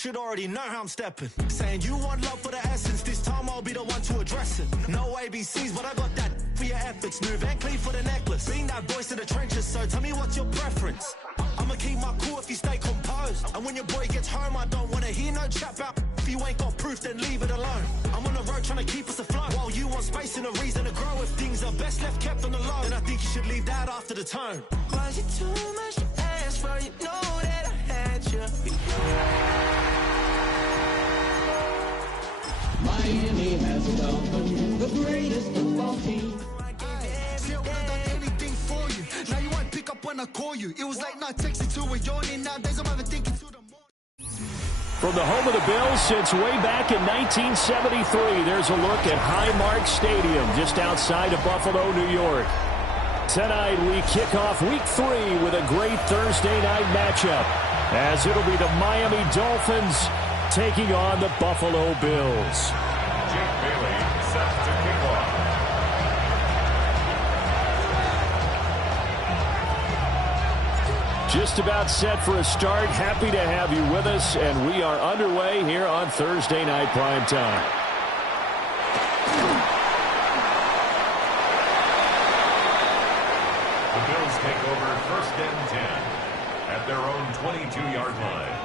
should already know how I'm stepping. Saying you want love for the essence, this time I'll be the one to address it. No ABCs, but I got that for your efforts. New Van Cleef for the necklace. Being that voice in the trenches, so tell me what's your preference. I'ma keep my cool if you stay composed. And when your boy gets home, I don't wanna hear no chat about if you ain't got proof, then leave it alone. I'm on the road trying to keep us afloat, while you want space and a reason to grow. If things are best left kept on the low, then I think you should leave that after the tone. Was it too much to ask for? You know that I had you. Miami has come, the greatest football team. See, I would've done anything for you. Now you won't pick up when I call you. It was late night texting to a yawning. Nowadays I'm even thinking to the From the home of the Bills since way back in 1973, there's a look at Highmark Stadium just outside of Buffalo, New York. Tonight we kick off Week 3 with a great Thursday night matchup, as it'll be the Miami Dolphins taking on the Buffalo Bills. Jake Bailey set to kick off. Just about set for a start. Happy to have you with us, and we are underway here on Thursday Night Primetime. The Bills take over 1st and 10 at their own 22-yard line.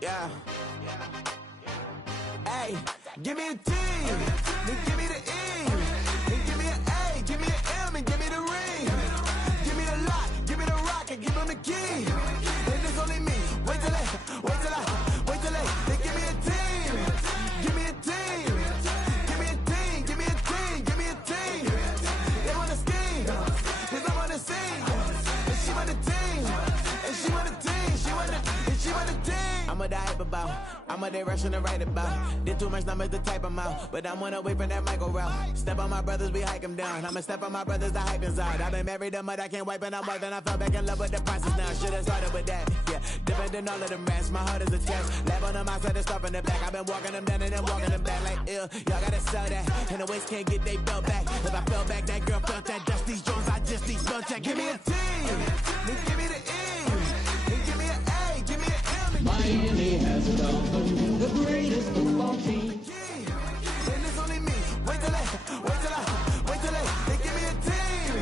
Yeah. Hey, give me a T, then give me the E, then give me an A, give me an M, and give me the ring. Give me the lock, give me the rock, and give him the key. And it's only me. Wait till they, then give me a team. Give me a team. Give me a team, give me a team, give me a team. They wanna scheme, 'cause I'm on the scene. And she want the team, and she want the team, she want the team. I'm a hype about, I'm a they rushing to write about. Did too much numbers to type them out, but I'm one away from that Michael route. Step on my brothers, we hike them down. I'ma step on my brothers, the hype inside. I've been married them, but I can't wipe and I'm wiping. I fell back in love with the process now. Should've started with that, yeah. Different than all of them rats, my heart is a test. Lab on them outside, and stuff in the back. I've been walking them down and then walking them back like, ill. Y'all gotta sell that, and the waist can't get they belt back. If I fell back, that girl felt that. Dust these Jones, I just need spell check. Give me a team, then give me the E, then give me an A, give me an M. Miami has come, the greatest football team. And it's only me. Wait till they give me a team.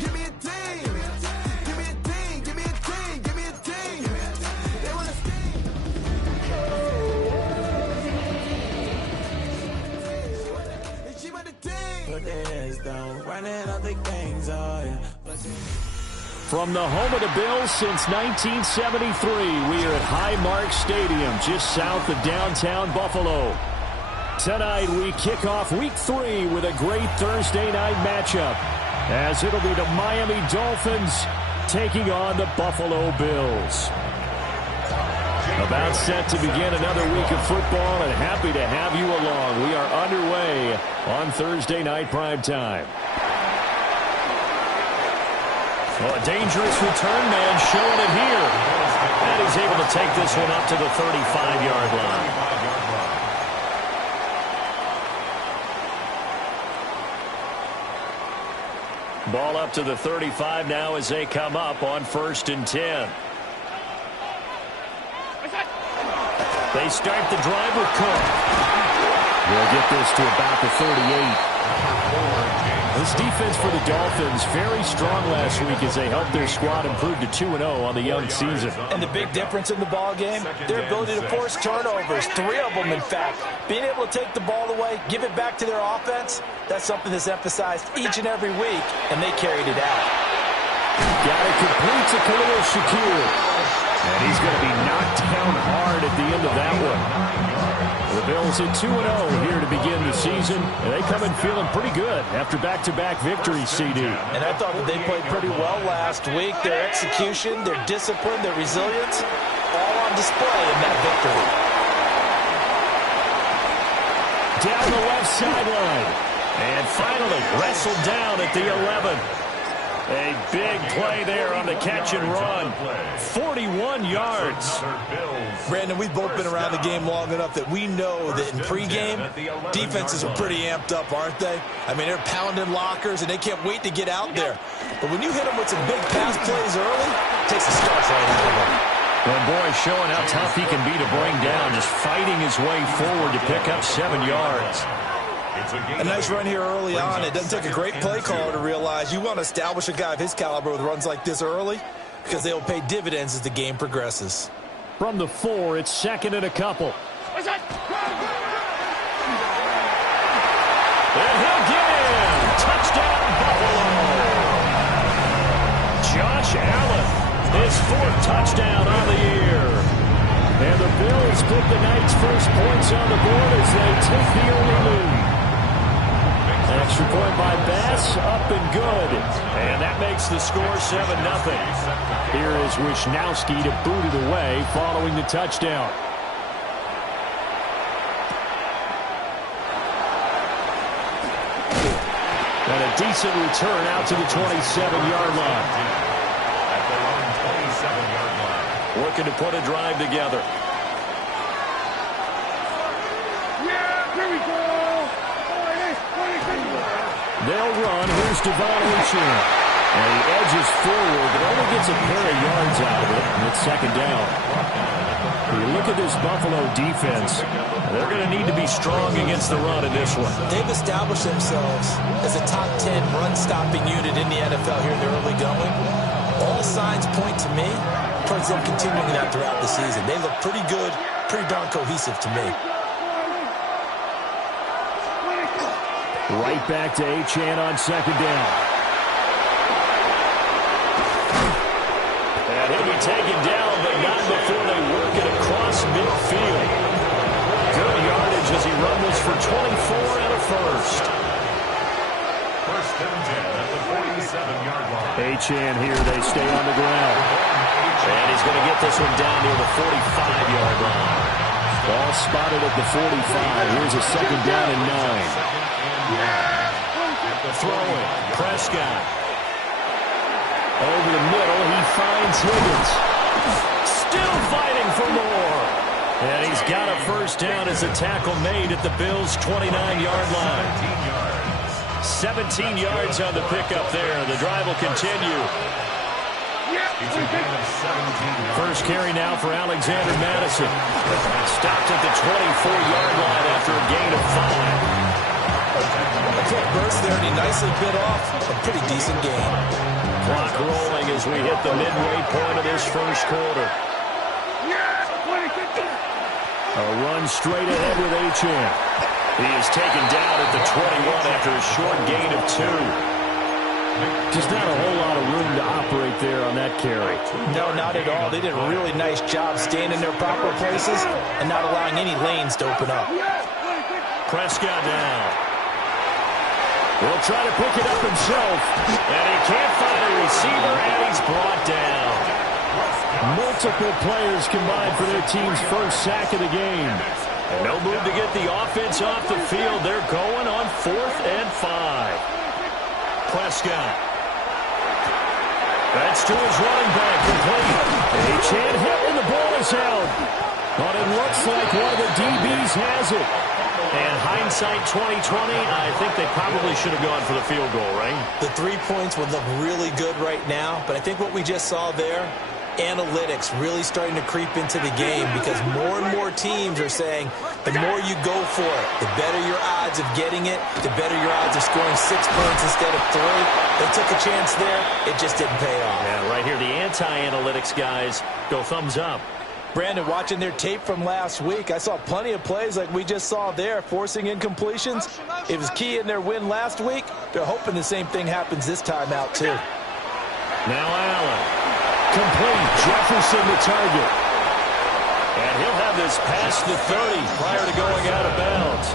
Give me a team. Give me a team. Give me a team. Give me a team. They wanna scheme. And she want the team. Put their heads down, running all the gangs, oh yeah. From the home of the Bills since 1973, we are at Highmark Stadium, just south of downtown Buffalo. Tonight, we kick off Week 3 with a great Thursday night matchup, as it'll be the Miami Dolphins taking on the Buffalo Bills. About set to begin another week of football, and happy to have you along. We are underway on Thursday Night Primetime. Well, a dangerous return man showing it here. And he's able to take this one up to the 35-yard line. Ball up to the 35 now as they come up on 1st and 10. They start the drive with Cook. They'll get this to about the 38. This defense for the Dolphins, very strong last week as they helped their squad improve to 2-0 on the young season. And the big difference in the ball game, their ability to force turnovers, 3 of them in fact. Being able to take the ball away, give it back to their offense, that's something that's emphasized each and every week, and they carried it out. Got it complete to Khalil Shakir. And he's going to be knocked down hard at the end of that one. The Bills at 2-0 here to begin the season. And they come in feeling pretty good after back-to-back victories, CD. And I thought that they played pretty well last week. Their execution, their discipline, their resilience, all on display in that victory. down the left sideline. And finally wrestled down at the 11. A big play there on the catch and run. 41 yards. Brandon, we've both been around the game long enough that we know that in pregame, defenses are pretty amped up, aren't they? I mean, they're pounding lockers, and they can't wait to get out there. But when you hit them with some big pass plays early, it takes the starch right out of them. Well, boy, showing how tough he can be to bring down, just fighting his way forward to pick up 7 yards. A nice run here early on. It doesn't take a great play caller to realize you want to establish a guy of his caliber with runs like this early because they'll pay dividends as the game progresses. From the 4, it's second and a couple. And he'll get in. Touchdown, Buffalo. Josh Allen, his 4th touchdown on the year. And the Bills put the night's first points on the board as they take the early lead. Extra point by Bass, up and good. And that makes the score 7-0. Here is Wisnowski to boot it away following the touchdown. And a decent return out to the 27-yard line. At their own 27-yard line. Working to put a drive together. They'll run. Here's Devon Achane. And he edges forward, but only gets a pair of yards out of it, and it's second down. When you look at this Buffalo defense, They're going to need to be strong against the run in this one. They've established themselves as a top 10 run-stopping unit in the NFL here in the early going. All signs point to me towards them continuing that throughout the season. They look pretty good, pretty darn cohesive to me. Right back to Achane on second down. And he'll be taken down, but not before they work it across midfield. Good yardage as he rumbles for 24 and a first. First and 10 at the 47-yard line. Achane here, they stay on the ground. And he's going to get this one down near the 45-yard line. Ball spotted at the 45. Here's a second down and 9. Throwing, Prescott. Over the middle, he finds Higgins. Still fighting for more. And he's got a first down as a tackle made at the Bills' 29-yard line. 17 yards on the pickup there. The drive will continue. First carry now for Alexander Madison. Stopped at the 24-yard line after a gain of 5. A quick burst there, and he nicely bit off a pretty decent game. Clock rolling as we hit the midway point of this first quarter. A run straight ahead with Achane. He is taken down at the 21 after a short gain of 2. Just not a whole lot of room to operate there on that carry. No, not at all. They did a really nice job staying in their proper places and not allowing any lanes to open up. Prescott down. He'll try to pick it up himself. And he can't find a receiver, and he's brought down. Multiple players combined for their team's first sack of the game. And no move to get the offense off the field. They're going on 4th and 5. Prescott. That's to his running back, complete. Achane hit and the ball is out. But it looks like one of the DBs has it. And hindsight 2020, I think they probably should have gone for the field goal, right? The 3 points would look really good right now, but I think what we just saw there, analytics really starting to creep into the game because more and more teams are saying the more you go for it, the better your odds of getting it, the better your odds of scoring 6 points instead of 3. They took a chance there. It just didn't pay off. Yeah, right here, the anti-analytics guys go thumbs up. Brandon, watching their tape from last week, I saw plenty of plays like we just saw there, forcing incompletions. It was key in their win last week. They're hoping the same thing happens this time out, too. Now Allen. Complete. Jefferson the target. And he'll have this past the 30 prior to going out of bounds.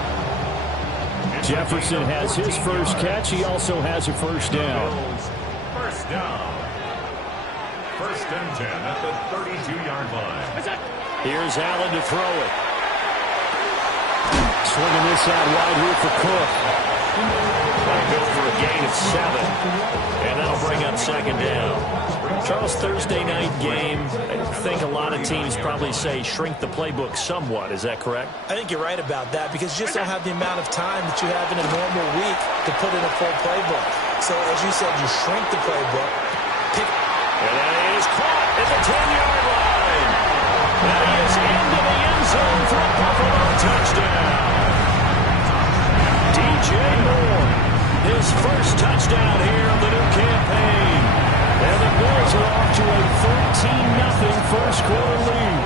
Jefferson has his first catch. He also has a first down. First down. First and 10 at the 32-yard line. Here's Allen to throw it. Swinging this out wide here for Cook. They'll go for a gain of 7. And that'll bring up second down. Charles, Thursday night game, I think a lot of teams probably say shrink the playbook somewhat. Is that correct? I think you're right about that because you just don't have the amount of time that you have in a normal week to put in a full playbook. So, as you said, you shrink the playbook. And that is caught at the 10-yard line. And he is into the end zone for a Buffalo touchdown. DJ Moore, his first touchdown here of the new campaign. And the Bills are off to a 13-0 first quarter lead.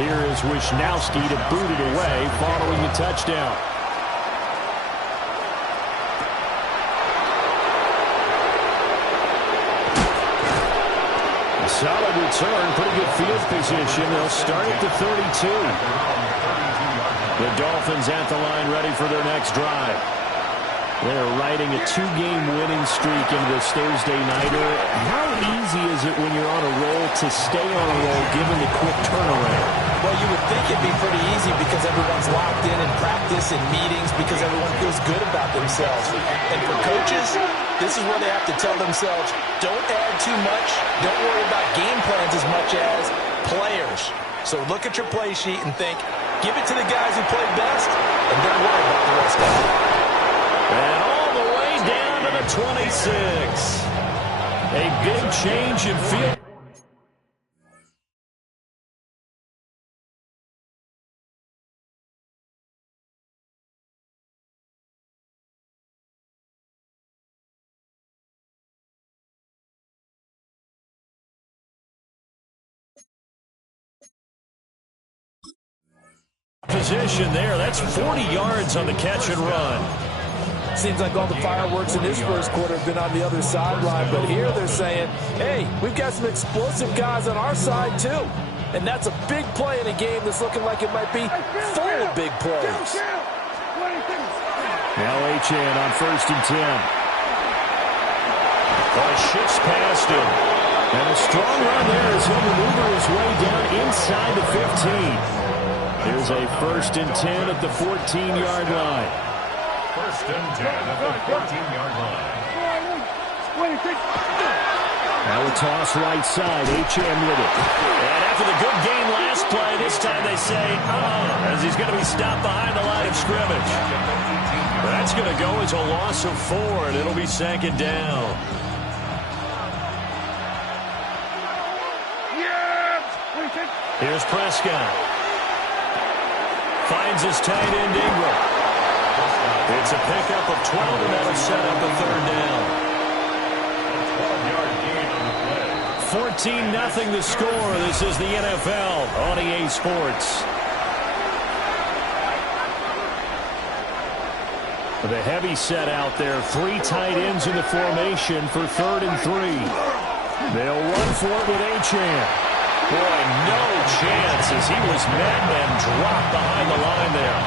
Here is Wisnowski to boot it away following the touchdown. Solid return, pretty good field position. They'll start at the 32. The Dolphins at the line ready for their next drive. They're riding a 2-game winning streak into this Thursday nighter. How easy is it when you're on a roll to stay on a roll given the quick turnaround? Well, you would think it'd be pretty easy because everyone's locked in practice and meetings because everyone feels good about themselves. And for coaches, this is where they have to tell themselves, don't add too much, don't worry about game plans as much as players. So look at your play sheet and think, give it to the guys who played best, and don't worry about the rest of it. And all the way down to the 26. A big change in field. Position there. That's 40 yards on the catch and run. Seems like all the fireworks in this first quarter have been on the other sideline, but here they're saying, hey, we've got some explosive guys on our side too. And that's a big play in a game that's looking like it might be full of big plays. Now Achane on 1st and 10. Shifts past him. And a strong run there as he'll maneuver his way down inside the 15. Here's a 1st and 10 at the 14-yard line. 1st and 10 at the 14-yard line. Now a toss right side. Achane with it. And after the good game last play, this time they say, as he's going to be stopped behind the line of scrimmage. That's going to go as a loss of 4, and it'll be 2nd down. Here's Prescott. Finds his tight end Ingram. It's a pickup of 12, and that'll set up a 3rd down. 14-0 the score. This is the NFL on EA Sports. The heavy set out there. 3 tight ends in the formation for 3rd and 3. They'll run for it with Achane. Boy, no chance as he was met and dropped behind the line there.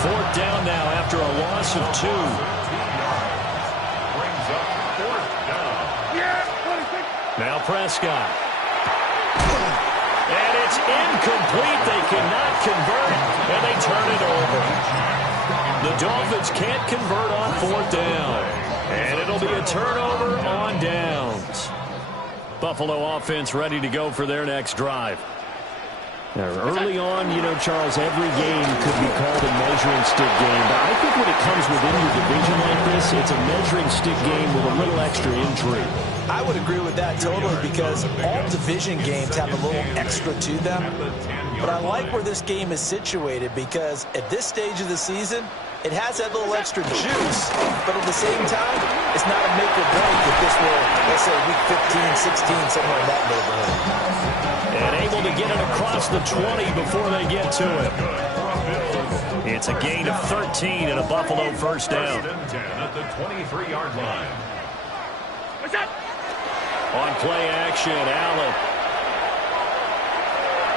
4th down now after a loss of 2. Brings up 4th down. Now Prescott. And it's incomplete. They cannot convert, and they turn it over. The Dolphins can't convert on 4th down. And it'll be a turnover on downs. Buffalo offense ready to go for their next drive. Now, early on, Charles, every game could be called a measuring stick game. But I think when it comes within your division like this, it's a measuring stick game with a little extra intrigue. I would agree with that totally because all division games have a little extra to them. But I like where this game is situated because at this stage of the season, it has that little extra juice, but at the same time, it's not a make or break if this were, let's say, week 15, 16, somewhere in that neighborhood. And able to get it across the 20 before they get to it. It's a gain of 13 and a Buffalo 1st down. 1st and 10 at the 23-yard line. On play action, Allen.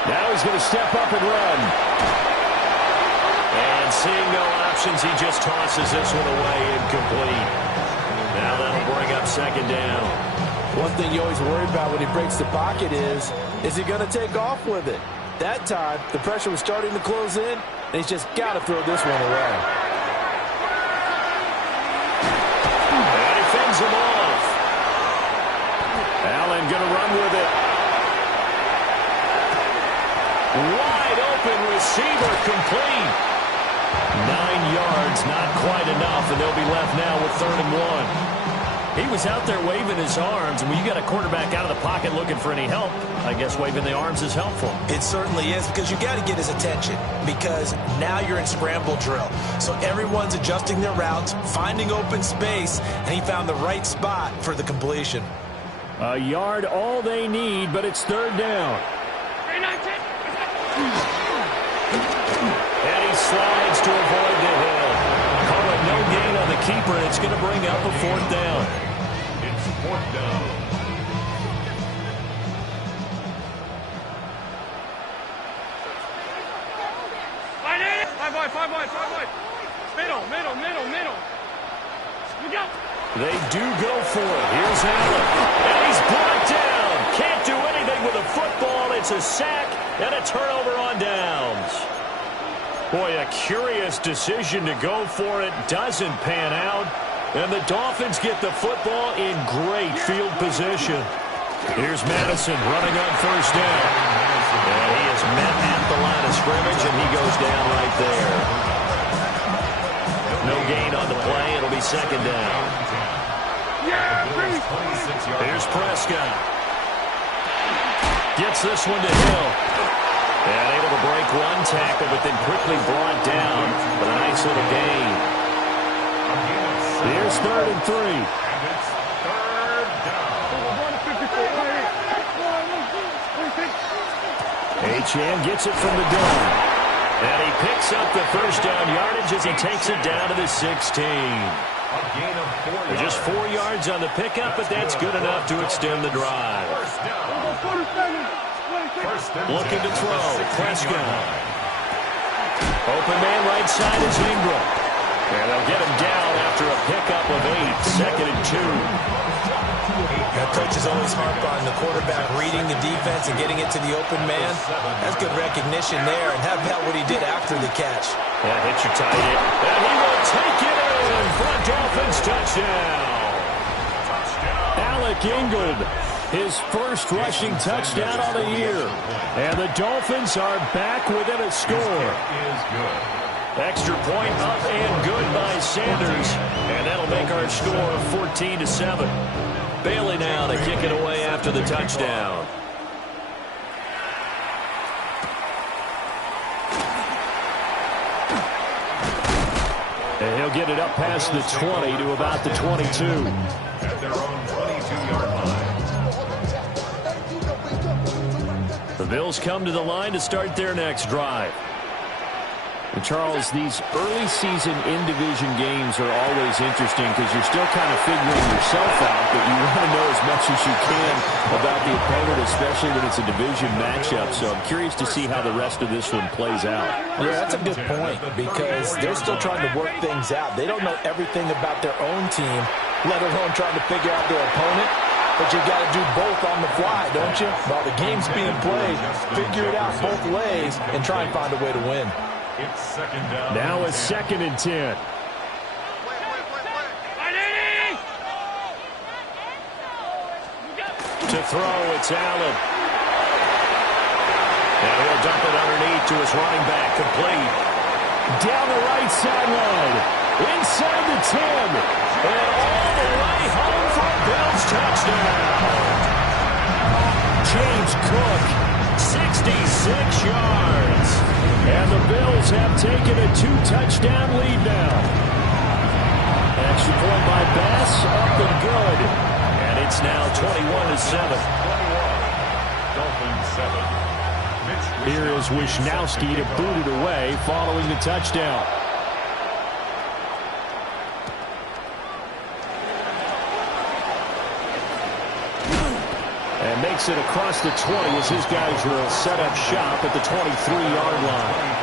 Now he's going to step up and run. And seeing no options, he just tosses this one away incomplete. Now that'll bring up 2nd down. One thing you always worry about when he breaks the pocket is he going to take off with it? That time, the pressure was starting to close in, and he's just got to throw this one away. And he fends him off. Allen going to run with it. Wide open receiver, complete. 9 yards, not quite enough, and they'll be left now with 3rd and 1. He was out there waving his arms, and when you got a quarterback out of the pocket looking for any help, I guess waving the arms is helpful. It certainly is, because you got to get his attention, because now you're in scramble drill. So everyone's adjusting their routes, finding open space, and he found the right spot for the completion. A yard all they need, but it's 3rd down. And he slides to avoid the hill. Call it no gain on the keeper, and it's going to bring up a 4th down. It's 4th down. Five wide. Middle. You go. They do go for it. Here's Allen. And he's brought down. Can't do anything with a football. It's a sack and a turnover on downs. Boy, a curious decision to go for it. Doesn't pan out. And the Dolphins get the football in great field position. Here's Madison running on 1st down. And he is met at the line of scrimmage, and he goes down right there. No gain on the play. It'll be 2nd down. Here's Prescott. Gets this one to Hill. And able to break one tackle, but then quickly brought down with a nice little gain. Here's 3rd and 3. And it's 3rd down. Achane gets it from the dome. And he picks up the 1st down yardage as he takes it down to the 16. A gain of 4 yards. Just 4 yards on the pickup, but that's good enough to extend the drive. Looking to throw. Prescott. Open man right side is Ingram. And they'll get him down after a pickup of 8. 2nd and 2. Now, coaches always harp on the quarterback reading the defense and getting it to the open man. That's good recognition there. And how about what he did after the catch? That hits your tight end. And he will take it in for a Dolphins touchdown. Alec Ingold, his 1st rushing touchdown on the year. And the Dolphins are back within a score. Is good. Extra point up and good by Sanders. And that'll make our score 14-7. Bailey now to kick it away after the touchdown. And he'll get it up past the 20 to about the 22. At their own 22-yard line. The Bills come to the line to start their next drive. And Charles, these early season in-division games are always interesting because you're still kind of figuring yourself out, but you want to know as much as you can about the opponent, especially when it's a division matchup. So I'm curious to see how the rest of this one plays out. Yeah, that's a good point because they're still trying to work things out. They don't know everything about their own team, let alone trying to figure out their opponent. But you got to do both on the fly, don't you? While the game's being played, figure it out both ways and try and find a way to win. It's 2nd down. Now it's 2nd and 10. To throw, it's Allen. And he'll dump it underneath to his running back, complete. Down the right sideline. Inside the 10. And all the way home for a Bills touchdown. James Cook, 66 yards. And the Bills have taken a 2-touchdown lead now. Extra point by Bass, up and good. And it's now 21-7. Dolphins 7. Here is Wisnowski to boot it away following the touchdown. And makes it across the 20 as his guys will set up shop at the 23-yard line.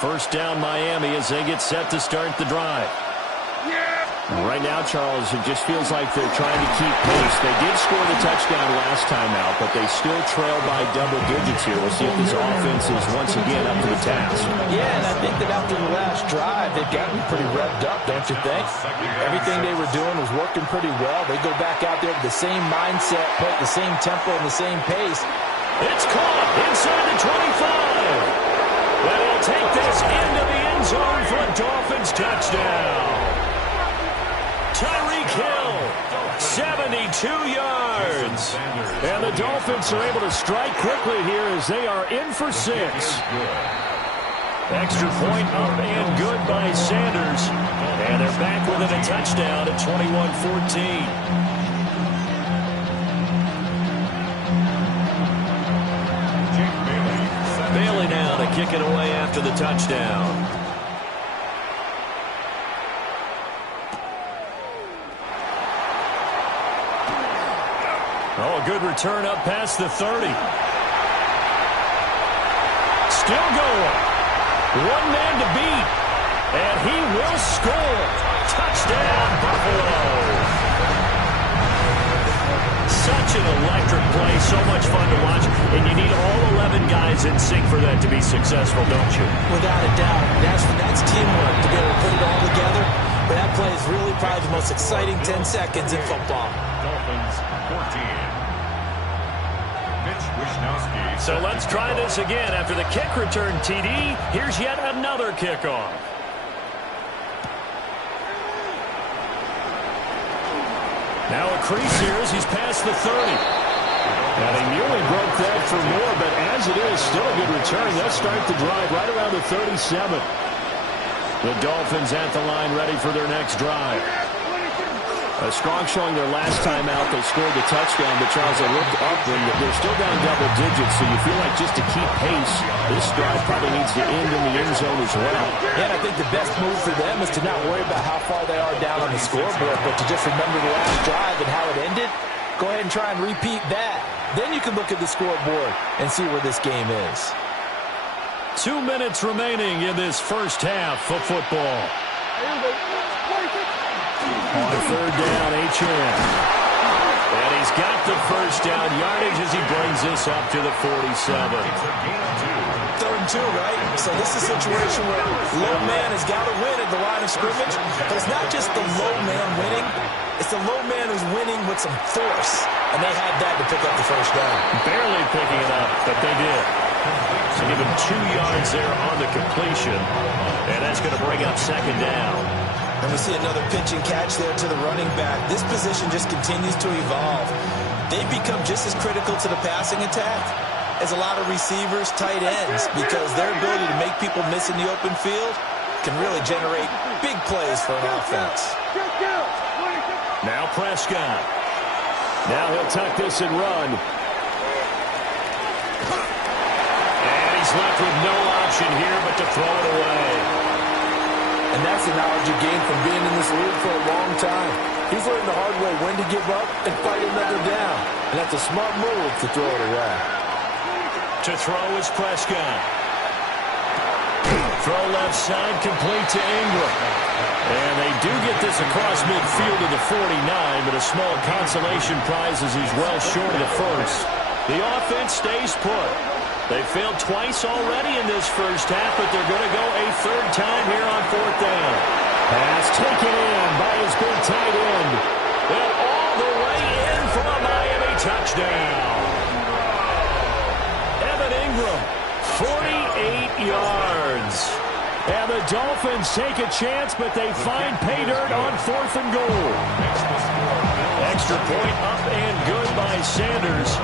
First down Miami as they get set to start the drive. Right now, Charles, it just feels like they're trying to keep pace. They did score the touchdown last time out, but they still trail by double digits here. We'll see if this offense is once again up to the task. Yeah, and I think that after the last drive, they've gotten pretty revved up, don't you think? Everything they were doing was working pretty well. They go back out there with the same mindset, play at the same tempo and the same pace. It's caught inside the 25. But he'll take this into the end zone for a Dolphins touchdown. Tyreek Hill, 72 yards. And the Dolphins are able to strike quickly here as they are in for 6. Extra point up and good by Sanders. And they're back within a touchdown at 21-14. Bailey now to kick it away after the touchdown. Oh, a good return up past the 30. Still going. One man to beat. And he will score. Touchdown, Buffalo. Such an electric play, so much fun to watch, and you need all 11 guys in sync for that to be successful, don't you? Without a doubt. That's teamwork to be able to put it all together. But that play is really probably the most exciting 10 seconds in football. Dolphins 14. Mitch Wishnowsky. So let's try this again. After the kick return, TD, here's yet another kickoff. Now a crease here as he's past the 30. Now they nearly broke that for more, but as it is, still a good return. They'll start the drive right around the 37. The Dolphins at the line ready for their next drive. A strong showing their last time out. They scored the touchdown, but Charles, they looked up and they're still down double digits, so you feel like just to keep pace, this drive probably needs to end in the end zone as well. Yeah, and I think the best move for them is to not worry about how far they are down on the scoreboard, but to just remember the last drive and how it ended. Go ahead and try and repeat that. Then you can look at the scoreboard and see where this game is. 2 minutes remaining in this first half of football. On third down, Achane. And he's got the first down yardage as he brings this up to the 47. 3rd and 2, right? So this is a situation where low man has got to win at the line of scrimmage. But it's not just the low man winning. It's the low man who's winning with some force. And they had that to pick up the first down. Barely picking it up, but they did. So give him 2 yards there on the completion. And that's going to bring up 2nd down. And we see another pitch and catch there to the running back. This position just continues to evolve. They've become just as critical to the passing attack as a lot of receivers, tight ends, because their ability to make people miss in the open field can really generate big plays for an offense. Now Prescott. Now he'll tuck this and run. And he's left with no option here but to throw it away. And that's the knowledge you gain from being in this league for a long time. He's learned the hard way when to give up and fight another down. And that's a smart move to throw it away. To throw is Prescott. Throw left side, complete to Ingram. And they do get this across midfield to the 49, but a small consolation prize as he's well short of the first. The offense stays put. They failed twice already in this first half, but they're going to go a 3rd time here on 4th down. Pass taken in by his big tight end. And all the way in for a Miami touchdown. Evan Ingram, 48 yards. And the Dolphins take a chance, but they find pay dirt on 4th and goal. Extra point up and good by Sanders.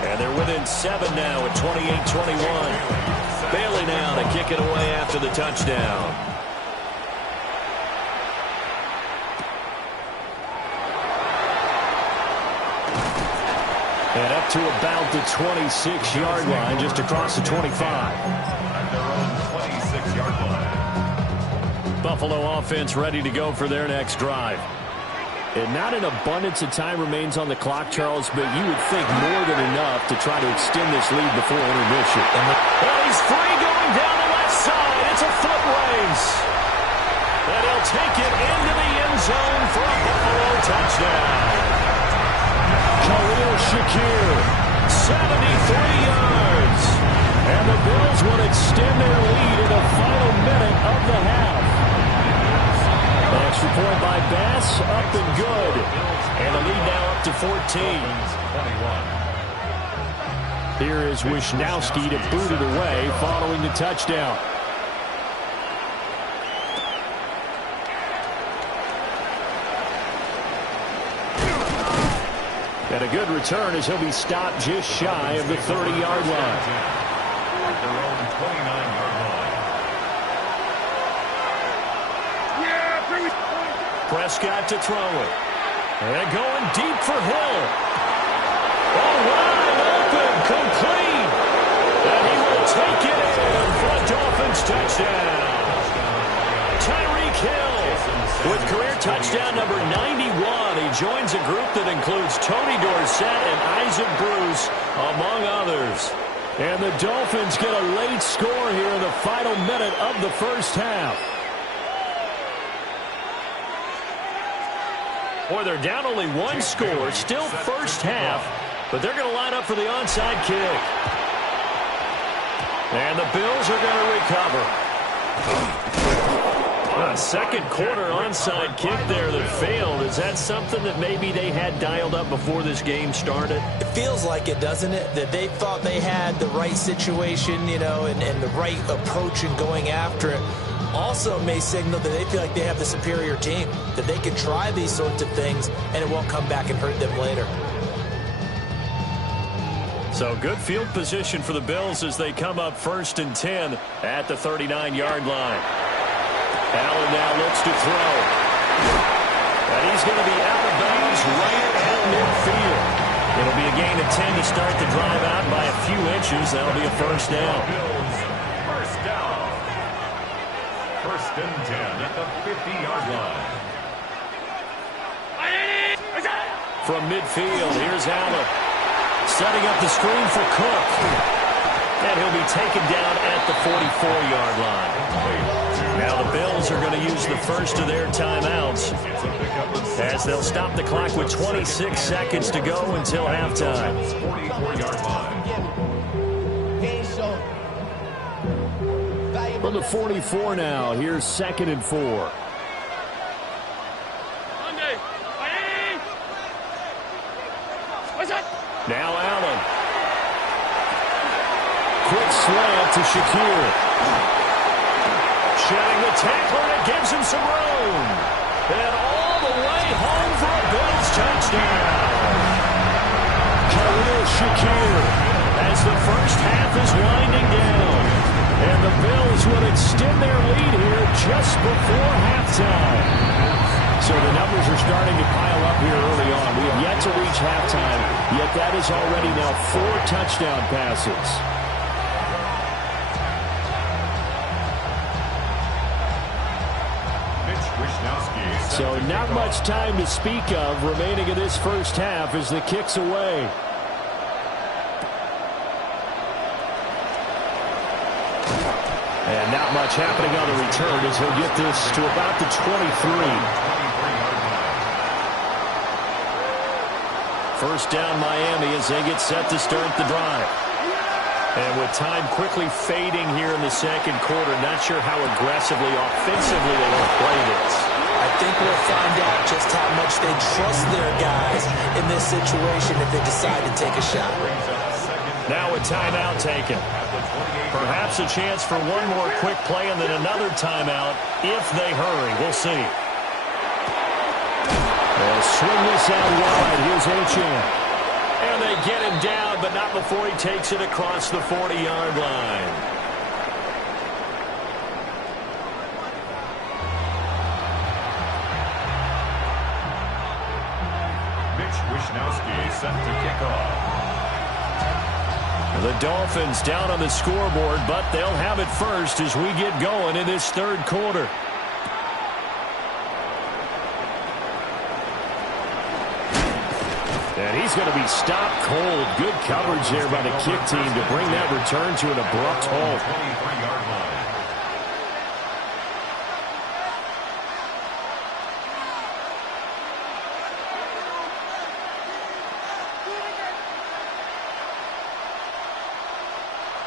And they're within 7 now at 28-21. Bailey now to kick it away after the touchdown. And up to about the 26-yard line, just across the 25. At their own 26-yard line. Buffalo offense ready to go for their next drive. And not an abundance of time remains on the clock, Charles, but you would think more than enough to try to extend this lead before intermission. Well, he's free going down the left side. It's a foot race. And he'll take it into the end zone for And the Bills will extend their lead in the final minute of the half. An extra point by Bass, up and good. And the lead now up to 14. Here is Wisnowski to boot it away following the touchdown. And a good return as he'll be stopped just shy of the 30-yard line. At their own 29-yard line. Prescott to throw it. And going deep for Hill. Oh, wide open, complete. And he will take it in for a Dolphins touchdown. Tyreek Hill with career touchdown number 91. He joins a group that includes Tony Dorsett and Isaac Bruce, among others. And the Dolphins get a late score here in the final minute of the first half. Boy, they're down only one score, still first half, but they're going to line up for the onside kick. And the Bills are going to recover. A second quarter onside kick there that failed. Is that something that maybe they had dialed up before this game started? It feels like it, doesn't it? That they thought they had the right situation, you know, and the right approach in going after it. Also may signal that they feel like they have the superior team, that they can try these sorts of things and it won't come back and hurt them later. So good field position for the Bills as they come up 1st and 10 at the 39-yard line. Allen now looks to throw. And he's going to be out of bounds right at midfield. It'll be a gain of 10 to start the drive out by a few inches. That'll be a first down. First down. 1st and 10 at the 50-yard line. From midfield, here's Allen. Setting up the screen for Cook. And he'll be taken down at the 44-yard line. Now the Bills are going to use the first of their timeouts as they'll stop the clock with 26 seconds to go until halftime. 44-yard line. From the 44 now, here's 2nd and 4. Now Allen. Quick slant to Shakir. Shedding the tackler, and it gives him some room. And all the way home for a Bills touchdown. Khalil Shakir As the first half is winding down. And the Bills will extend their lead here just before halftime. So the numbers are starting to pile up here early on. We have yet to reach halftime, yet that is already now 4 touchdown passes. So not much time to speak of remaining in this first half as the kick's away. And not much happening on the return as he'll get this to about the 23. First down Miami as they get set to start the drive. And with time quickly fading here in the second quarter, not sure how aggressively, offensively they will play this. I think we'll find out just how much they trust their guys in this situation if they decide to take a shot. Now a timeout taken. Perhaps a chance for one more quick play and then another timeout if they hurry. We'll see. They'll swing this out wide. Here's Achane. And they get him down, but not before he takes it across the 40-yard line. Mitch Wisnowski set to kick off. The Dolphins down on the scoreboard, but they'll have it first as we get going in this third quarter. And he's going to be stopped cold. Good coverage there by the kick team to bring that return to an abrupt halt. 23-yard line.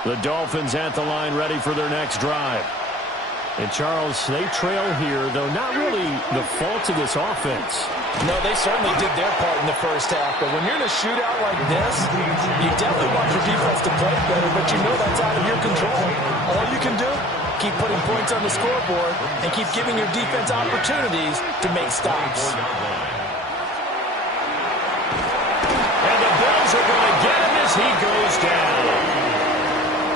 The Dolphins at the line ready for their next drive. And, Charles, they trail here, though not really the fault of this offense. No, they certainly did their part in the first half. But when you're in a shootout like this, you definitely want your defense to play better, but you know that's out of your control. All you can do, keep putting points on the scoreboard and keep giving your defense opportunities to make stops. And the Bills are going to get him as he goes down.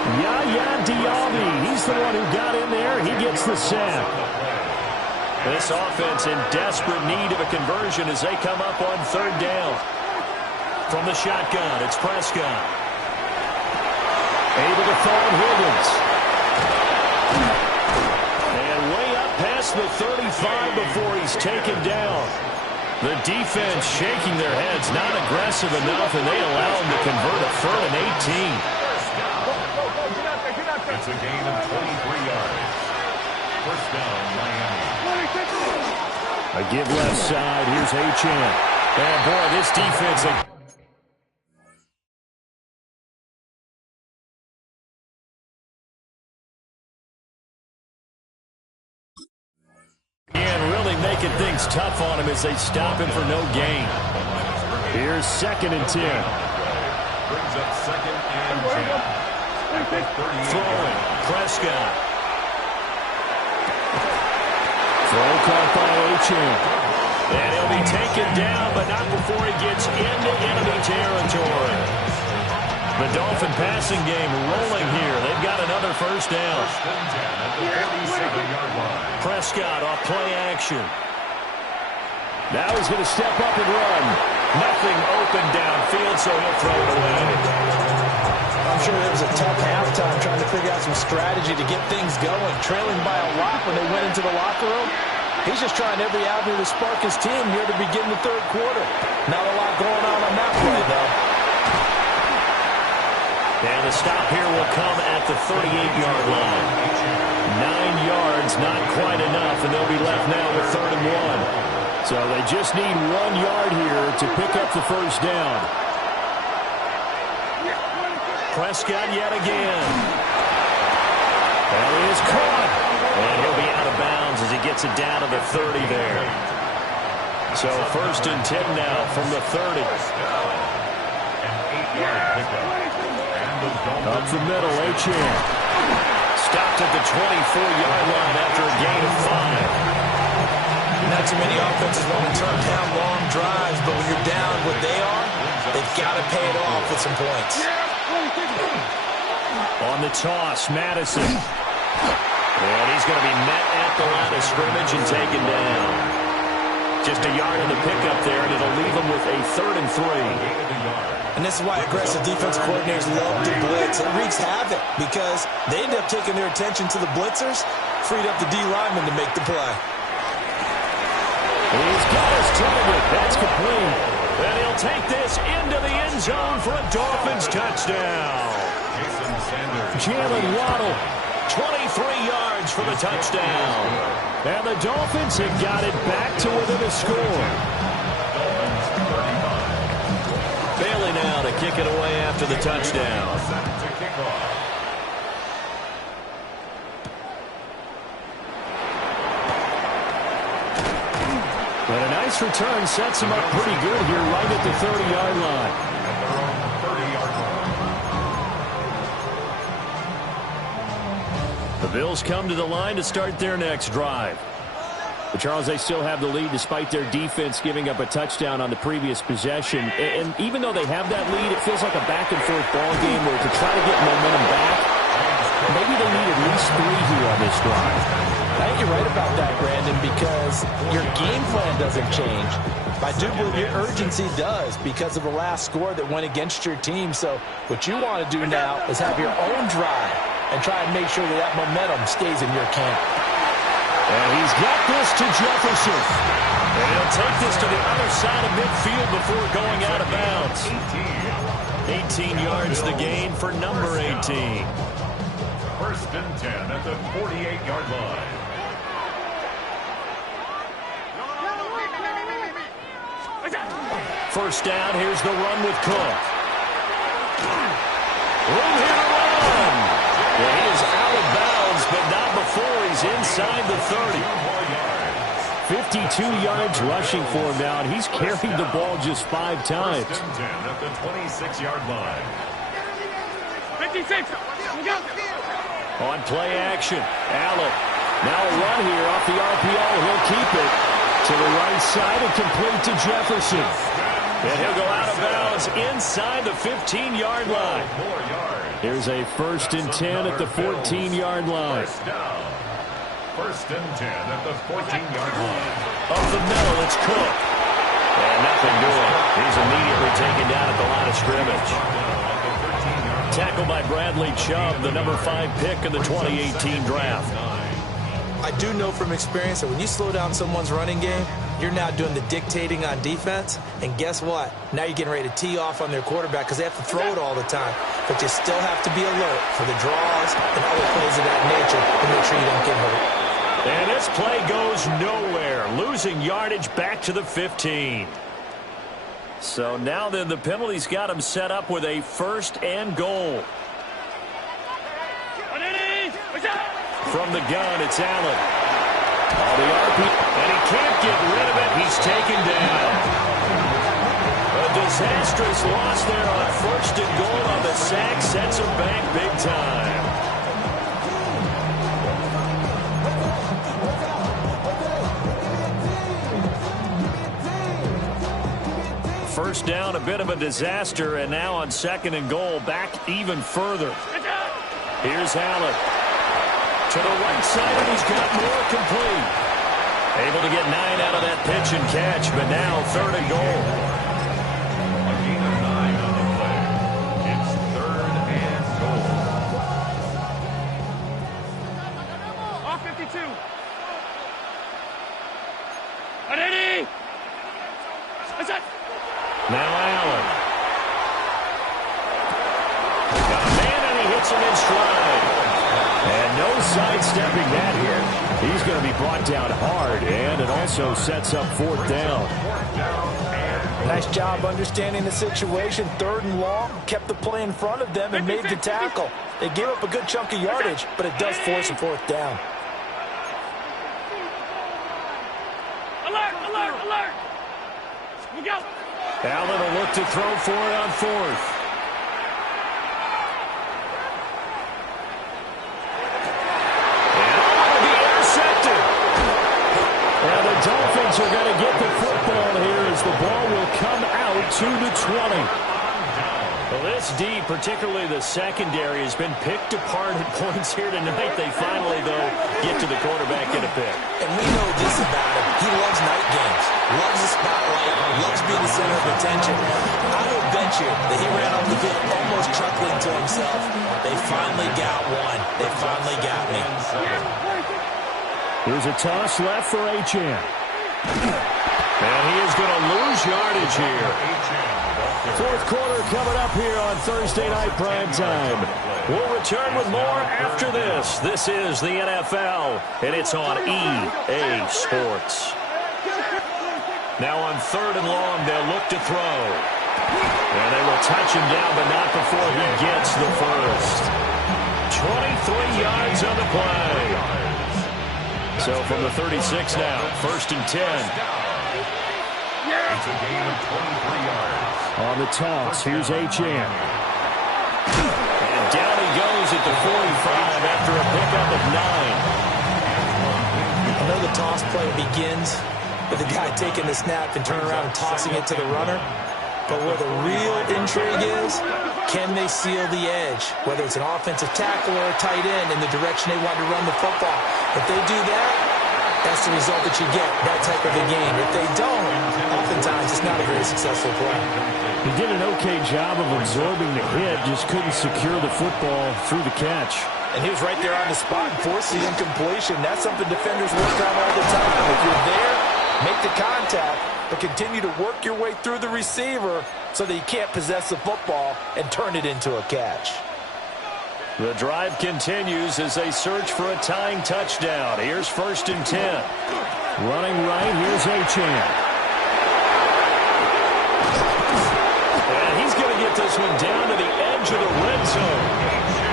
Yaya Diaby, he's the one who got in there. He gets the sack. This offense in desperate need of a conversion as they come up on third down. From the shotgun, it's Prescott. Able to find Higgins. And way up past the 35 before he's taken down. The defense shaking their heads, not aggressive enough, and they allow him to convert a 3rd and 18. It's a gain of 23 yards. First down, Miami. A give left side. Here's Achane. And, boy, this defense... And really making things tough on him as they stop him for no gain. Here's 2nd and 10. Brings up 2nd and 10. Throwing, Prescott. Throw caught by Achane. And he'll be taken down, but not before he gets into enemy territory. The Dolphin passing game rolling here. They've got another first down. First and 10 at the 47-yard line. Prescott off play action. Now he's going to step up and run. Nothing open downfield, so he'll throw it away. I'm sure there was a tough halftime trying to figure out some strategy to get things going. Trailing by a lot when they went into the locker room. He's just trying every avenue to spark his team near the beginning of the third quarter. Not a lot going on that play, though. And the stop here will come at the 38-yard line. 9 yards, not quite enough, and they'll be left now with 3rd and 1. So they just need 1 yard here to pick up the first down. Prescott yet again. Well, he is caught. And he'll be out of bounds as he gets it down to the 30 there. So 1st and 10 now from the 30. An 8-yard pickup. Up the middle, Achane. Stopped at the 24-yard line after a gain of 5. Not too many offenses want to turn down long drives, but when you're down what they are, they've got to pay it off with some points. On the toss, Madison. And he's going to be met at the line of scrimmage and taken down. Just a yard in the pickup there, and it'll leave him with a 3rd and 3. And this is why aggressive defense coordinators love to blitz. It wreaks havoc because they end up taking their attention to the blitzers, freed up the D lineman to make the play. He's got his target. That's complete. And he'll take this into the end zone for a Dolphins touchdown. Jalen Waddle. 23 yards for the touchdown. And the Dolphins have got it back to within a score. Bailey now to kick it away after the touchdown. But a nice return sets him up pretty good here right at the 30-yard line. The Bills come to the line to start their next drive. But Charles, they still have the lead despite their defense giving up a touchdown on the previous possession. And even though they have that lead, it feels like a back-and-forth ball game where to try to get momentum back, maybe they need at least 3 here on this drive. I think you're right about that, Brandon, because your game plan doesn't change. I do believe your urgency does because of the last score that went against your team. So what you want to do now is have your own drive and try and make sure that that momentum stays in your camp. And he's got this to Jefferson. And he'll take this to the other side of midfield before going out of bounds. 18 yards the gain for number 18. First and 10 at the 48-yard line. First down, here's the run with Cook. Room here to run. inside the 30. 52 yards rushing for him now, and he's carried the ball just 5 times. First and 10 at the 26-yard line. 56. On play action, Allen. Now a run here off the RPO. He'll keep it to the right side and complete to Jefferson. And he'll go out of bounds inside the 15-yard line. Here's a 1st and 10 at the 14-yard line. First down. 1st and 10 at the 14-yard line. Up the middle, it's Cook. And nothing doing. He's immediately taken down at the line of scrimmage. Tackled by Bradley Chubb, the number 5 pick in the 2018 draft. I do know from experience that when you slow down someone's running game, you're now doing the dictating on defense. And guess what? Now you're getting ready to tee off on their quarterback because they have to throw it all the time. But you still have to be alert for the draws and other plays of that nature to make sure you don't get hurt. And this play goes nowhere. Losing yardage back to the 15. So now then the penalty's got him set up with a 1st and goal. From the gun, it's Allen. On the RP, and he can't get rid of it. He's taken down. A disastrous loss there on 1st and goal on the sack. Sets him back big time. First down, a bit of a disaster, and now on 2nd and goal, back even further. Here's Allen. To the right side, and he's got more complete. Able to get 9 out of that pitch and catch, but now 3rd and goal. A gain of 9 on the play. It's 3rd and goal. Off 52. 180. That's it. Now Allen. Got a man, and he hits him in stride. And no sidestepping that here. He's going to be brought down hard, and it also sets up 4th down. Nice job understanding the situation. 3rd and long, kept the play in front of them and made the tackle. They gave up a good chunk of yardage, but it does force a 4th down. Alert, alert, alert. We go. Allen will look to throw for it on 4th. Dolphins are going to get the football here as the ball will come out to the 20. Well, this D, particularly the secondary, has been picked apart at points here tonight. They finally, though, get to the quarterback in a pick. And we know this about him. He loves night games, loves the spotlight, loves being the center of attention. I will bet you that he ran off the field almost chuckling to himself. They finally got one. They finally got me. Here's a toss left for Achane. And he is going to lose yardage here. 4th quarter coming up here on Thursday Night Primetime. We'll return with more after this. This is the NFL, and it's on EA Sports. Now on 3rd and long, they'll look to throw. And they will touch him down, but not before he gets the first. 23 yards on the play. So from the 36 now, 1st and 10. It's a gain of 23 yards. On the toss, here's Achane. And down he goes at the 45 after a pickup of 9. I know the toss play begins with the guy taking the snap and turning around and tossing it to the runner. But where the real intrigue is, can they seal the edge? Whether it's an offensive tackle or a tight end in the direction they want to run the football. If they do that, that's the result that you get, that type of a game. If they don't, oftentimes it's not a very successful play. He did an okay job of absorbing the hit, just couldn't secure the football through the catch. And he was right there on the spot and forced the incompletion. That's something defenders work on all the time. If you're there, make the contact, but continue to work your way through the receiver so that you can't possess the football and turn it into a catch. The drive continues as they search for a tying touchdown. Here's 1st and 10. Running right, here's Achane. And he's going to get this one down to the edge of the red zone.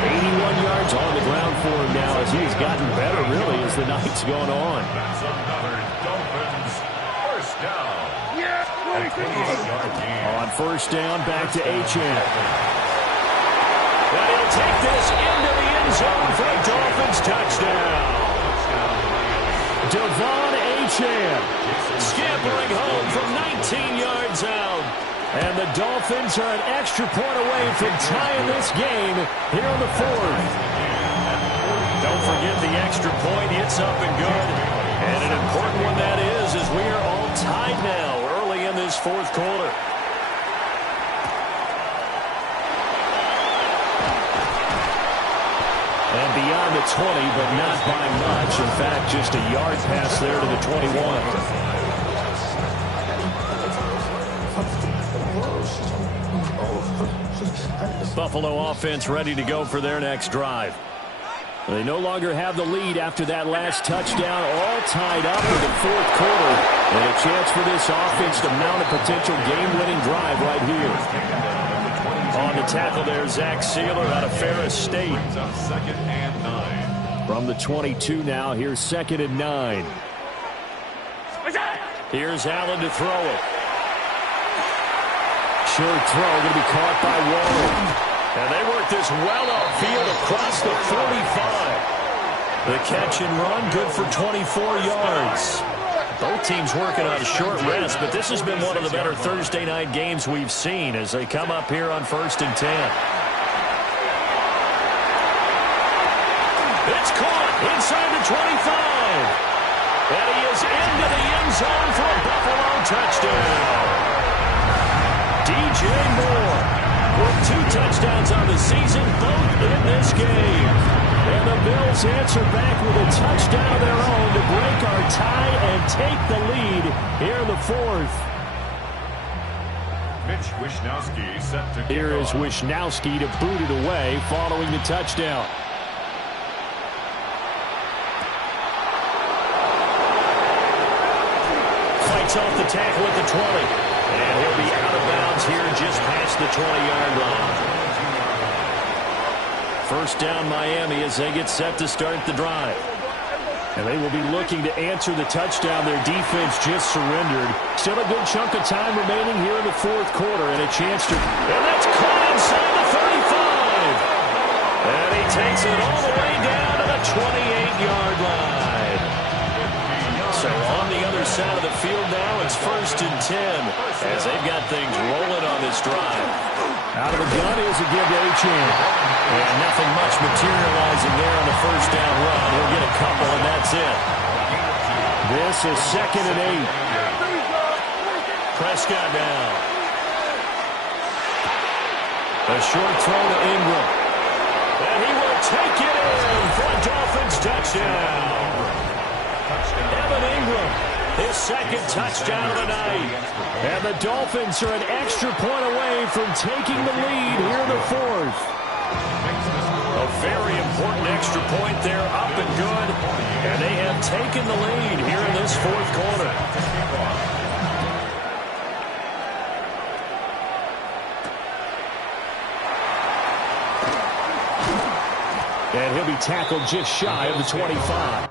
81 yards on the ground for him now as he's gotten better, really, as the night's gone on. That's another Dolphins first down. A 28-yard gain. On first down, back to Achane. And he'll take this into the end zone for a Dolphins touchdown. Devon Achane scampering home from 19 yards out. And the Dolphins are an extra point away from tying this game here in the fourth. Don't forget the extra point. It's up and good. And an important one that is, as we are all tied now early in this fourth quarter. And beyond the 20, but not by much. In fact, just a yard pass there to the 21. Buffalo offense ready to go for their next drive. They no longer have the lead after that last touchdown, all tied up in the fourth quarter. And a chance for this offense to mount a potential game-winning drive right here. On the tackle there, Zach Sealer out of Ferris State. Second and 9. From the 22 now, here's 2nd and 9. Here's Allen to throw it. Short throw, going to be caught by Waller. And they work this well upfield across the 45. The catch and run, good for 24 yards. Both teams working on a short rest, but this has been one of the better Thursday night games we've seen as they come up here on 1st and 10. It's caught inside the 25. And he is into the end zone for a Buffalo touchdown. DJ Moore with 2 touchdowns on the season, both in this game. And the Bills answer back with a touchdown of their own to break our tie and take the lead here in the fourth. Mitch Wishnowsky set to kick Here is off. Wishnowsky to boot it away following the touchdown. Fights off the tackle at the 20. And he'll be out of bounds here just past the 20-yard line. First down Miami as they get set to start the drive. And they will be looking to answer the touchdown their defense just surrendered. Still a good chunk of time remaining here in the fourth quarter and a chance to... And that's caught inside the 35. And he takes it all the way down to the 28-yard line. So on the other side of the field now, it's 1st and 10 as they've got things rolling on this drive. Out of the gun is a give to Achane. And nothing much materializing there on the first down run. He'll get a couple, and that's it. This is 2nd and 8. Prescott now. A short throw to Ingram. And he will take it in for a Dolphins touchdown. Evan Ingram, his 2nd touchdown of the night. And the Dolphins are an extra point away from taking the lead here in the fourth. A very important extra point there, up and good. And they have taken the lead here in this fourth quarter. And he'll be tackled just shy of the 25.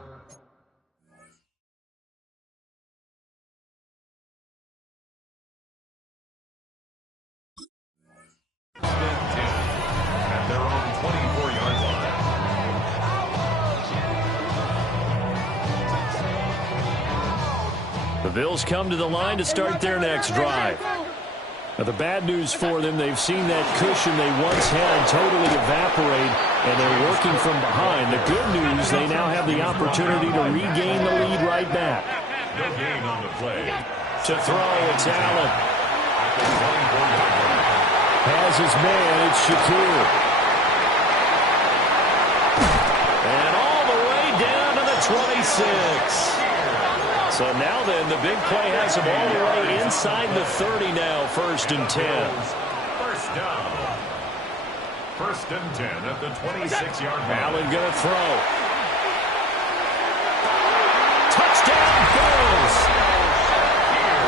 At their own 24-yard line. The Bills come to the line to start their next drive. Now, the bad news for them, they've seen that cushion they once had totally evaporate, and they're working from behind. The good news, they now have the opportunity to regain the lead right back. No gain on the play. To throw, it's Allen. Has his man, it's Shakir. And all the way down to the 26. So now then, the big play has him all the way inside the 30 now, 1st and 10. First down. 1st and 10 at the 26-yard line. Allen going to throw. Touchdown, Bills!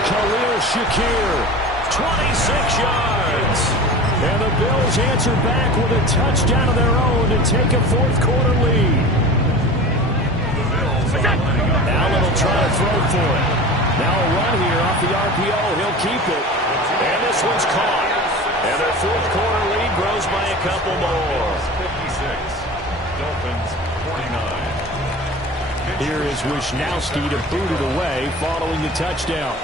Khalil Shakir. 26 yards. And the Bills answer back with a touchdown of their own to take a fourth-quarter lead. Allen will try to throw for it. Now a run here off the RPO. He'll keep it. And this one's caught. And their fourth-quarter lead grows by a couple more. 56. Dolphins 49. Here is Wisnowski to boot it away following the touchdown.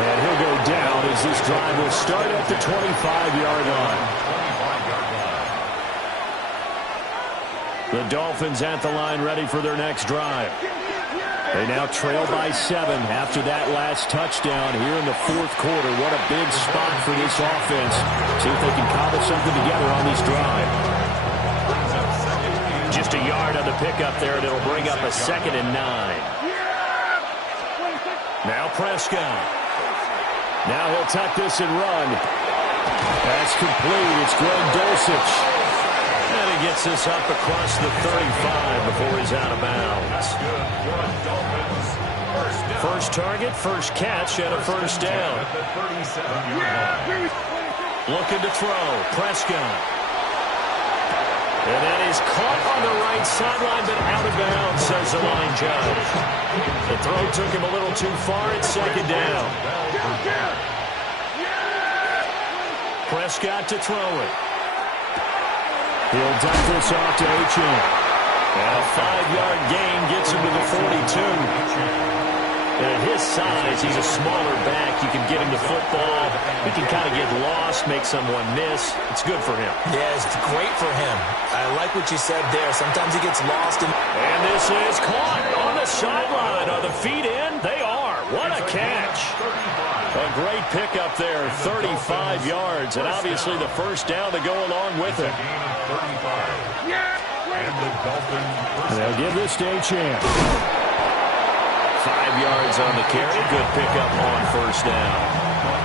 And he'll go down as this drive will start at the 25-yard line. The Dolphins at the line ready for their next drive. They now trail by 7 after that last touchdown here in the fourth quarter. What a big spot for this offense. See if they can cobble something together on this drive. Just a yard on the pickup there, and it'll bring up a 2nd and 9. Now Prescott. Now he'll tuck this and run. That's complete. It's Greg Dulcich. And he gets this up across the 35 before he's out of bounds. First target, first catch, and a first down. Looking to throw. Prescott. And that is caught on the right sideline, but out of bounds, says the line judge. The throw took him a little too far. It's 2nd down. Prescott to throw it. He'll duck this off to Achane. And a 5-yard gain gets him to the 42. And at his size, he's a smaller back. You can get him the football. He can kind of get lost, make someone miss. It's good for him. Yeah, it's great for him. I like what you said there. Sometimes he gets lost. And this is caught on the sideline. Are the feet in? They are. What a catch. A great pickup there, 35 yards, and obviously the first down to go along with it. And they'll give this to Achane. 5 yards on the carry. Good pickup on first down.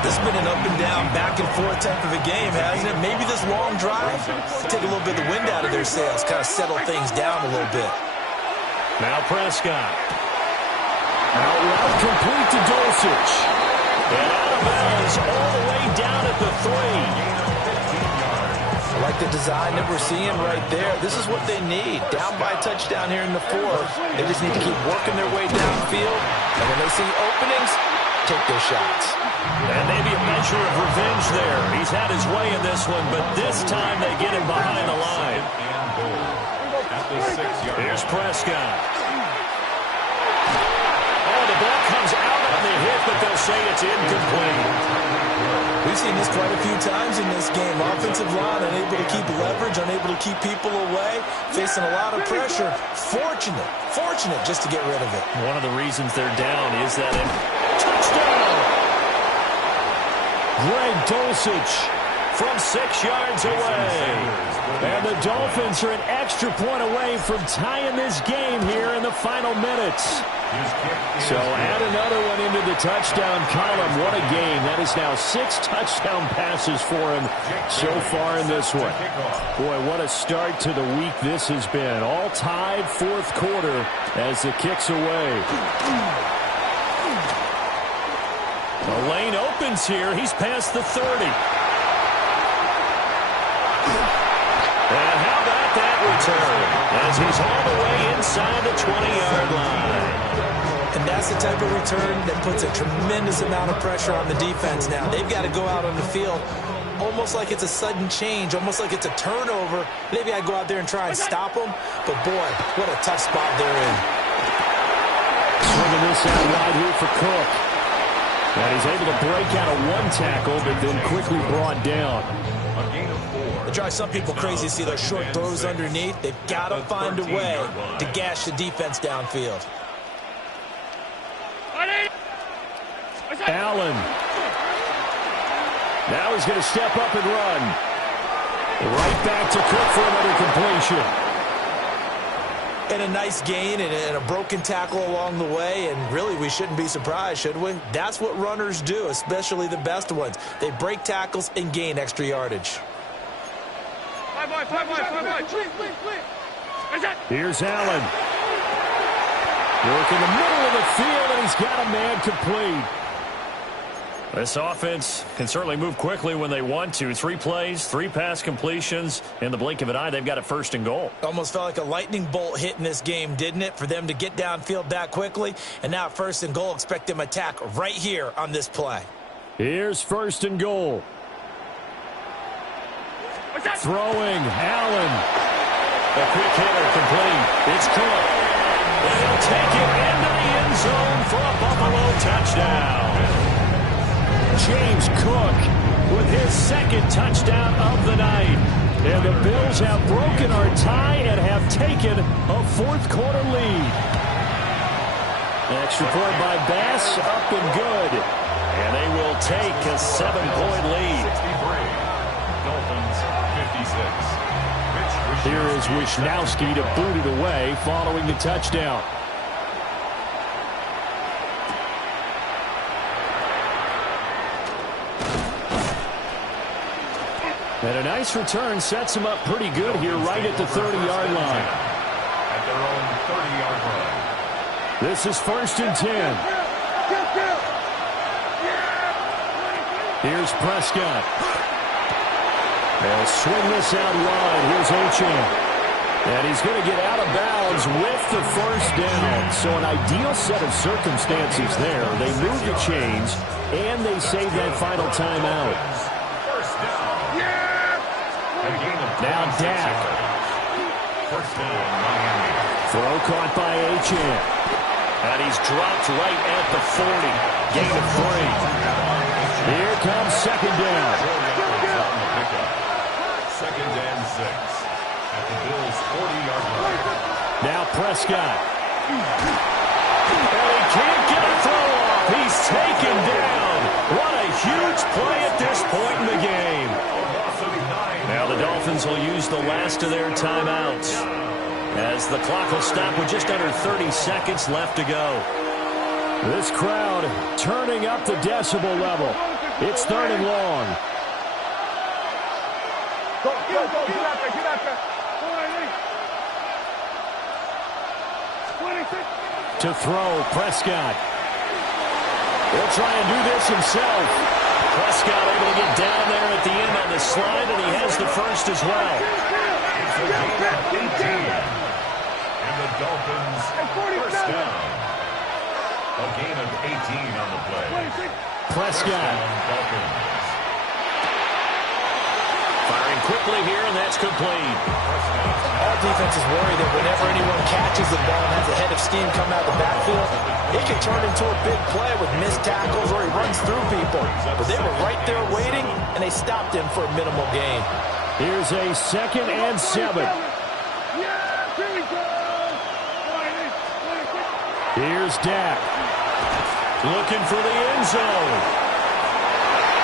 This has been an up and down, back and forth type of a game, hasn't it? Maybe this long drive take a little bit of the wind out of their sails, kind of settle things down a little bit. Now Prescott. Out route complete to Dulcich. And out of bounds all the way down at the 3. I like the design that we're seeing right there. This is what they need. Down by a touchdown here in the 4th. They just need to keep working their way downfield. And when they see openings, take their shots. And maybe a measure of revenge there. He's had his way in this one, but this time they get him behind the line. Here's Prescott. Oh, the ball comes out on the hit, but they'll say it's incomplete. We've seen this quite a few times in this game. Offensive line unable to keep leverage, unable to keep people away, facing a lot of pressure. Fortunate just to get rid of it. One of the reasons they're down is that touchdown! Greg Dulcich from 6 yards away. And the Dolphins are an extra point away from tying this game here in the final minutes. So add another one into the touchdown column. What a game. That is now 6 touchdown passes for him so far in this one. Boy, what a start to the week this has been. All tied, fourth quarter as the kick's away. The lane opens here. He's past the 30. And how about that return as he's all the way inside the 20-yard line. And that's the type of return that puts a tremendous amount of pressure on the defense now. They've got to go out on the field almost like it's a sudden change, almost like it's a turnover. Maybe I go out there and try and stop them, but boy, what a tough spot they're in. Swinging this out wide here for Cook. And he's able to break out of one tackle, but then quickly brought down. It drives some people crazy to see those short throws underneath. They've got to find a way to gash the defense downfield. Allen. Now he's going to step up and run. Right back to Cook for another completion. And a nice gain and a broken tackle along the way. And really, we shouldn't be surprised, should we? That's what runners do, especially the best ones. They break tackles and gain extra yardage. Please. Here's Allen. Work in the middle of the field, and he's got a man complete. This offense can certainly move quickly when they want to. 3 plays, 3 pass completions. In the blink of an eye, they've got a 1st and goal. Almost felt like a lightning bolt hit in this game, didn't it? For them to get downfield that quickly. And now 1st and goal, expect them to attack right here on this play. Here's 1st and goal. Throwing, Allen. A quick hitter complete. It's Cook. And he'll take it into the end zone for a Buffalo touchdown. James Cook with his 2nd touchdown of the night. And the Bills have broken our tie and have taken a 4th quarter lead. Extra point by Bass, up and good. And they will take a 7-point lead. 63. Dolphins 56. Here is Wishnowski to boot it away following the touchdown. And a nice return sets him up pretty good here right at the 30-yard line. At their own 30-yard line. This is 1st and 10. Here's Prescott. They'll swing this out wide. Here's Achane. And he's going to get out of bounds with the 1st down. So an ideal set of circumstances there. They move the chains, and they save that final timeout. Now Dak. 1st down, Miami. Throw caught by Achane. And he's dropped right at the 40. Gain of 3. Here comes 2nd down. 2nd and 6. At the Bills' 40-yard line. Now Prescott. And he can't get a throw off. He's taken down. What a huge play at this point in the game. Now the Dolphins will use the last of their timeouts as the clock will stop with just under 30 seconds left to go. This crowd turning up the decibel level. It's 3rd and long. Go, get out there, get out there. 26. To throw, Prescott. He'll try and do this himself. Prescott able to get down there at the end on the slide, and he has the 1st as well. It's a gain of 18. And the Dolphins 1st down. A gain of 18 on the play. Prescott. Firing quickly here, and that's complete. All defenses worry that whenever anyone catches the ball and has a head of steam come out of the backfield, it can turn into a big play with missed tackles or he runs through people. But they were right there waiting, and they stopped him for a minimal gain. Here's a 2nd and 7. Here's Dak. Looking for the end zone.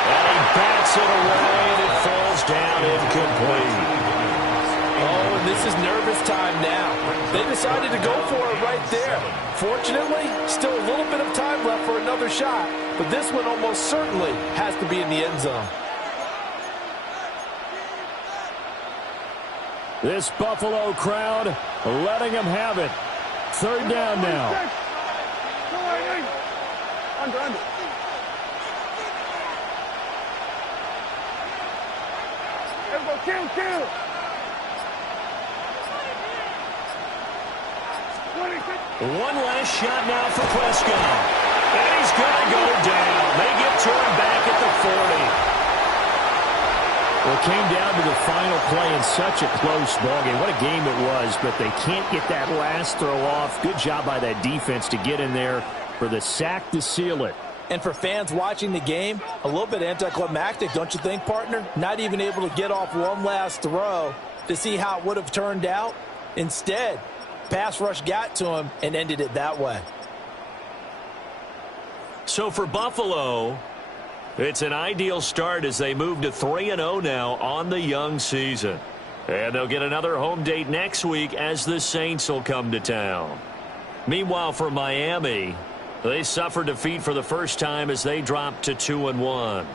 And he bats it away, and it falls down incomplete. Oh, and this is nervous time now. They decided to go for it right there. Fortunately, still a little bit of time left for another shot, but this one almost certainly has to be in the end zone. This Buffalo crowd letting them have it. 3rd down now. Under. Kill. 1 last shot now for Prescott. And he's going to go down. They get to him back at the 40. Well, it came down to the final play in such a close ballgame. What a game it was, but they can't get that last throw off. Good job by that defense to get in there for the sack to seal it. And for fans watching the game, a little bit anticlimactic, don't you think, partner? Not even able to get off one last throw to see how it would have turned out. Instead, pass rush got to him and ended it that way. So for Buffalo, it's an ideal start as they move to 3-0 now on the young season. And they'll get another home date next week as the Saints will come to town. Meanwhile, for Miami, they suffered defeat for the first time as they dropped to 2-1.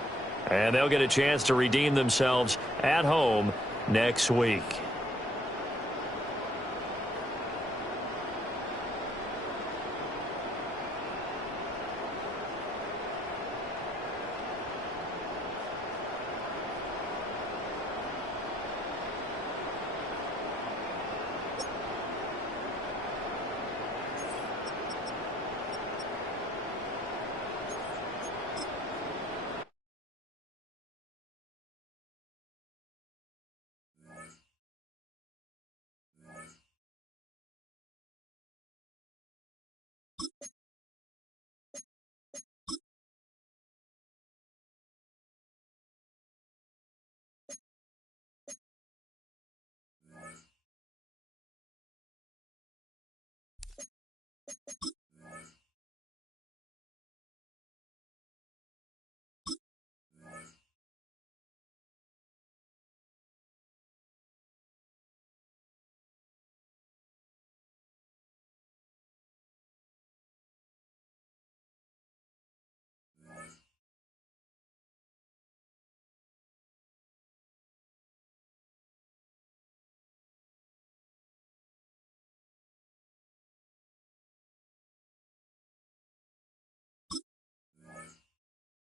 And they'll get a chance to redeem themselves at home next week.